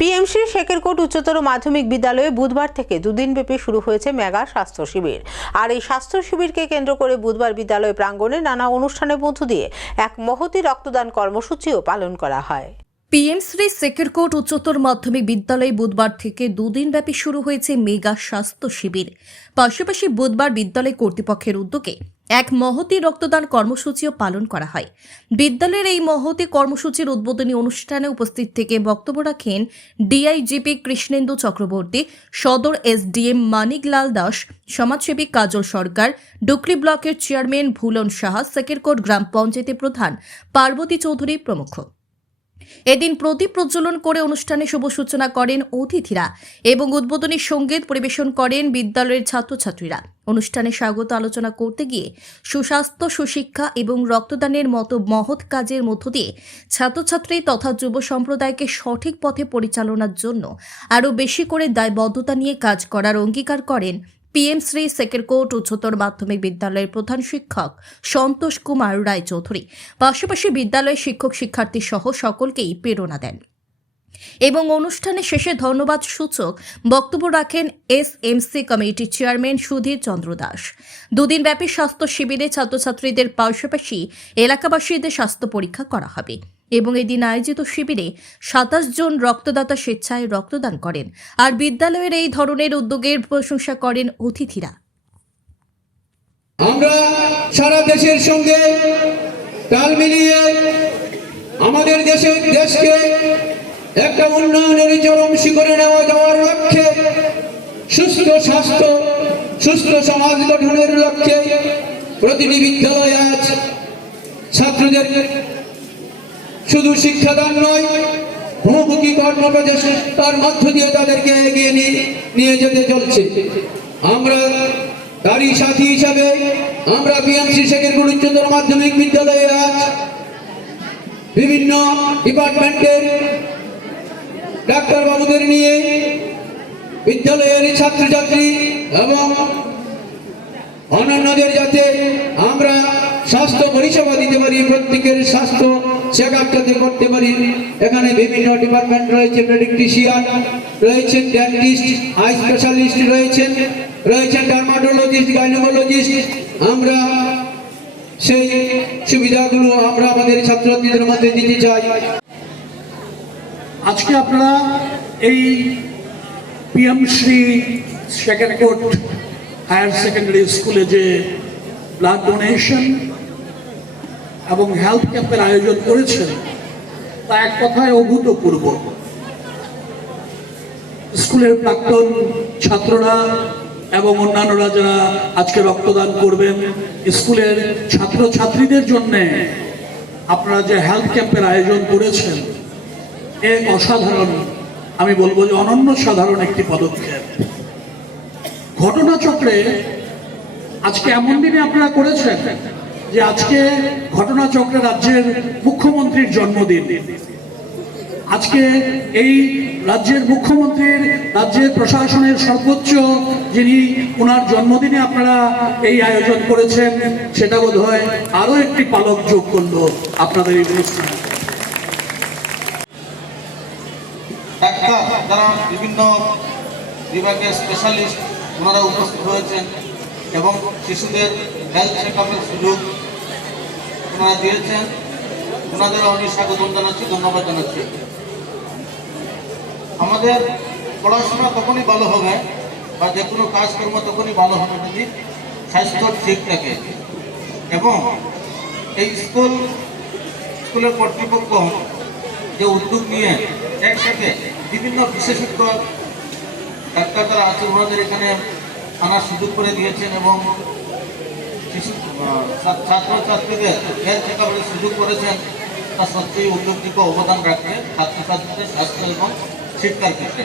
PMC Shekerkot উচ্চতর মাধ্যমিক বিদ্যালয়ে বুধবার থেকে দুদিনব্যাপী শুরু হয়েছে মেগা স্বাস্থ্য শিবির। আর এই স্বাস্থ্য শিবিরকে কেন্দ্র করে বুধবার বিদ্যালয় প্রাঙ্গণে নানা অনুষ্ঠানের মধ্য দিয়ে এক মহতি রক্তদান কর্মসূচিও পালন করা হয়। পিএম শ্রী সেকেরকোট উচ্চতর মাধ্যমিক বিদ্যালয়ে বুধবার থেকে দুদিন ব্যাপী শুরু হয়েছে মেগা স্বাস্থ্য শিবির। পাশাপাশি বুধবার বিদ্যালয় কর্তৃপক্ষের উদ্যোগে এক মহতি রক্তদান কর্মসূচিও পালন করা হয়। বিদ্যালয়ের এই মহতি কর্মসূচির উদ্বোধনী অনুষ্ঠানে উপস্থিত থেকে বক্তব্য রাখেন ডিআইজিপি কৃষ্ণেন্দু চক্রবর্তী, সদর এসডিএম মানিকলাল দাস, সমাজসেবী কাজল সরকার ডুকলি ব্লকের চেয়ারম্যান ভুলন সাহা, সেকেরকোট গ্রাম পঞ্চায়েতের প্রধান পার্বতী চৌধুরী প্রমুখ। এদিন প্রদীপ প্রজ্বলন করে অনুষ্ঠানে শুভ সূচনা করেন অতিথিরা এবং উদ্বোধনী সংগীত পরিবেশন করেন বিদ্যালয়ের ছাত্রছাত্রীরা। অনুষ্ঠানে স্বাগত আলোচনা করতে গিয়ে সুস্বাস্থ্য, সুশিক্ষা এবং রক্তদানের মতো মহৎ কাজের মধ্য দিয়ে ছাত্রছাত্রী তথা যুব সম্প্রদায়কে সঠিক পথে পরিচালনার জন্য আরও বেশি করে দায়বদ্ধতা নিয়ে কাজ করার অঙ্গীকার করেন পিএম শ্রী সেকেরকোট উচ্চতর মাধ্যমিক বিদ্যালয়ের প্রধান শিক্ষক সন্তোষ কুমার রায়চৌধুরী। পাশাপাশি বিদ্যালয়ের শিক্ষক শিক্ষার্থী সহ সকলকেই প্রেরণা দেন। এবং অনুষ্ঠানে শেষে ধন্যবাদ সূচক বক্তব্য রাখেন এস এমসি কমিটির চেয়ারম্যান সুধীর চন্দ্র দাস। দুদিনব্যাপী স্বাস্থ্য শিবিরে ছাত্রছাত্রীদের পাশাপাশি এলাকাবাসীদের স্বাস্থ্য পরীক্ষা করা হবে। এবং এদিন আয়োজিত শিবিরে সাতাশ জন রক্তদাতা স্বেচ্ছায় রক্তদান করেন। আর বিদ্যালয়ের এই ধরনের উদ্যোগের প্রশংসা করেন অতিথিরা। আমরা সারা দেশের সঙ্গে তাল মিলিয়ে আমাদের দেশের দেশকে একটা উন্নয়নের চরম শিখরে নেওয়া যাওয়ার লক্ষ্যে, সুস্থ স্বাস্থ্য, সুস্থ সমাজ গঠনের লক্ষ্যে প্রতিটি বিদ্যালয় আজ ছাত্রদের শুধু শিক্ষাদান নয়, বহুমুখী কর্মপ্রচেষ্টার মধ্য দিয়ে তাদেরকে এগিয়ে নিয়ে যেতে চলছে। আমরা তারই সাথী হিসাবে, আমরা বিএমসি শেখের উচ্চতর মাধ্যমিক বিদ্যালয়ে আজ বিভিন্ন ডিপার্টমেন্টের ডাক্তার বাবুদের নিয়ে বিদ্যালয়ের ছাত্রছাত্রী এবং অন্যান্যদের যাতে আমরা স্বাস্থ্য পরিষেবা দিতে পারি, প্রত্যেকের স্বাস্থ্য চেক আপটাতে করতে পারি। এখানে বিভিন্ন ডিপার্টমেন্ট রয়েছে মেডিকটিশিয়ান রয়েছেন ডেন্টিস্ট আই স্পেশালিস্ট রয়েছেন রয়েছেন ডার্মাটোলজিস্ট গাইনোকোলজিস্ট আমরা সেই সুবিধাগুলো আমরা আমাদের ছাত্রছাত্রীদের মধ্যে দিতে চাই। আজকে আপনারা এই PM Shri second court higher secondary স্কুলে যে ব্লাড ডোনেশন এবং হেলথ ক্যাম্পের আয়োজন করেছেন, তা এক কথায় অভূতপূর্ব। স্কুলের প্রাক্তন ছাত্ররা এবং অন্যান্যরা যারা আজকে রক্তদান করবেন, স্কুলের ছাত্রছাত্রীদের জন্যে আপনারা যে হেলথ ক্যাম্পের আয়োজন করেছেন এক অসাধারণ, আমি বলব যে অনন্য সাধারণ একটি পদক্ষেপ। ঘটনাচক্রে আজকে এমন দিনে আপনারা করেছেন যে আজকে ঘটনাচক্রে রাজ্যের মুখ্যমন্ত্রীর জন্মদিন। আজকে এই রাজ্যের মুখ্যমন্ত্রীর, রাজ্যের প্রশাসনের সর্বোচ্চ যিনি ওনার জন্মদিনে আপনারা এই আয়োজন করেছেন, সেটা বোধ হয় আরও একটি পালক যোগ করল আপনাদের এই অনুষ্ঠানে। ডাক্তার, যারা বিভিন্ন বিভাগের স্পেশালিস্ট ওনারা উপস্থিত হয়েছেন। এবং শিশুদের হেলথ চেক আপের সুযোগ ওনারা দিয়েছেন। ওনাদের আমি স্বাগত জানাচ্ছি, ধন্যবাদ জানাচ্ছি। আমাদের পড়াশোনা তখনই ভালো হবে বা যে কোনো কাজকর্ম তখনই ভালো হবে যদি স্বাস্থ্য ঠিক থাকে। এবং এই স্কুল, স্কুলের কর্তৃপক্ষ যে উদ্যোগ নিয়ে একসাথে বিভিন্ন বিশেষজ্ঞ ডাক্তার তারা আছে, ওনাদের এখানে আনার সুযোগ করে দিয়েছেন এবং ছাত্রছাত্রীদের হেলথ চেক আপের সুযোগ করেছেন। তা সত্যিই উল্লেখযোগ্য অবদান রাখবে ছাত্রছাত্রীদের স্বাস্থ্য এবং শিক্ষার ক্ষেত্রে।